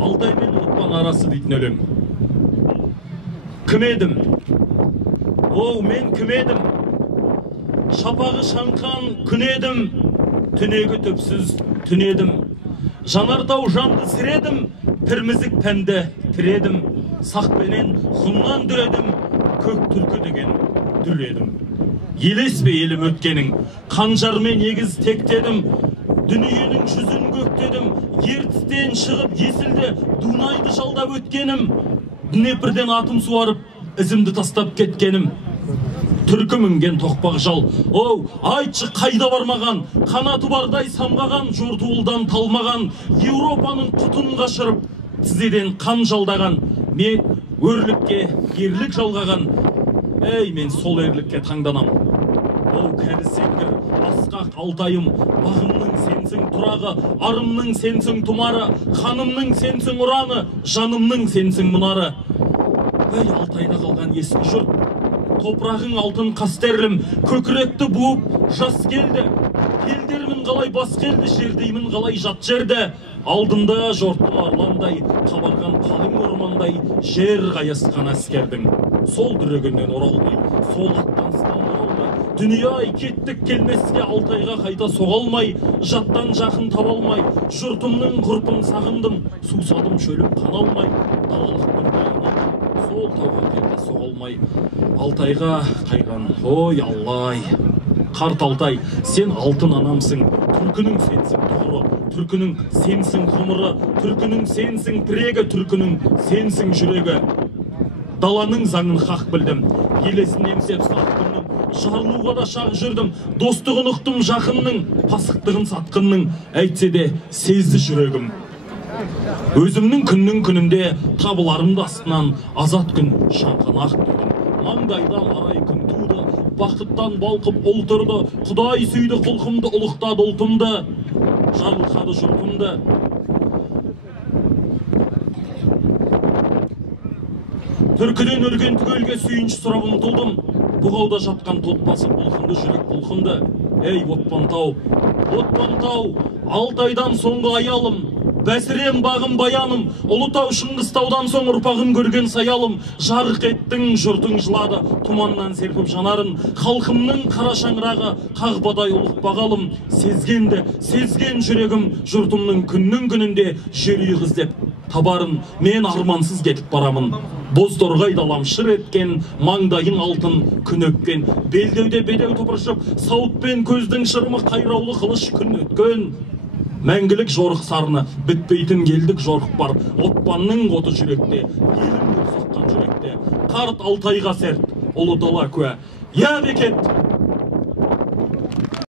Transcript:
Алтай мен Отпан арасы дейтін өлең. Кім едім? Оу, мен кім едім? Шапағы шаңқан күн едім, түнегі төпсіз түн едім. Жанартау жанды сіредім, пірмізік пәнді тіредім. Сақпенен құмнан дүредім, көк түлкі деген дүр едім. Елес бе елім өткенің, қанжармен егіз тектедім. Дүниенің жүзін көктедім, ертістен шығып есілді Дунайды жалдап өткенім. Днепрден атым суарып, ізімді тастап кеткенім. Түркі мінген тоқпақ жал, оу, айтшы қайда бармаған, қанаты бардай самғаған, жортуылдан талмаған, Еуропаның құтын қашырып, тізеден қан жалдаған, мен өрлікке ерлік жалғаған, ей, мен сол ерлікке таңданам. Оу, кәрі сеңгір, асқақ Алтайым, бағымның сенсің тұрағы, арымның сенсің тұмары, ханымның сенсің ұраны, жанымның сенсің мұнары. Ей, Алтайда қалған ескі жұрт, топырағың алтын қастерлім, көкіректі буып жас келді. Елдермін қалай бас келді, жердеймін қалай жат жерді. Алдымда жорттың арландай, қабарған қалың ормандай, жер қайысқан әскердің. Сол дүрегінен оралмай, сол аттаныстан оралмай, дүние-ай кеттік келмеске Алтайға қайта соғалмай, жаттан жақын табалмай, жұртымның ғұрпын сағындым, сусадым шөліп қаналмай, далалықтың бойына, сол тауға қайта соғалмай, Алтайға қайған, ой Аллай. Қарт Алтай, сен алтын анамсың, түркінің сенсің тұғыры, түркінің сенсің ғұмыры, түркінің сенсің тірегі, түркінің сенсің жүрегі. Даланың заңын хақ білдім, елесін емсеп сатқынның, жарылуға да шақ жүрдім, достығын ұқтым жақынның, пасықтығын сатқынның, әйтсе де сезді жүрегім. Өзімнің күннің күнінде табыларымды астынан азат күн шаңқан ақ тұрдым. Маңдайдан арай күн туды, бақыттан балқып ұл тұрды, Құдай сүйді құлқымды, ұлықтады ұлтымды, жарылқады жұртымды. Түркіден өрген түгелге сүйінші сұрап ұмтылдым, бұғауда жатқан тотбасы бұлқынды жүрек бұлқынды. Ей, Отпантау, Отпантау, Алтайдан соңғы аялым, бәсірем бағым баяным, Ұлытау Шыңғыстаудан соң ұрпағым көрген саялым. Жарық еттің, жұртың жылады, тұманнан серпіп жанарын, халқымның қара шаңырағы қағбадай ұлық бағалым. Сезгенді, сезген жүрегім, жұртымның күннің күнінде жер іздеп табарын, мен армансыз кетіп барамын. Бозторғай далам шыр еткен, маңдайын алтын күн өпкен, белдеуде бедеу топыршып, сауытпен көздің шырымы қайраулы қылыш күн өткен. Мәңгілік жорық сарыны, бітпейтін елдік жорық бар, Отпанның оты жүректе, елім көп соққан жүректе. Қарт Алтайға серт, ұлы дала куә, я бекет!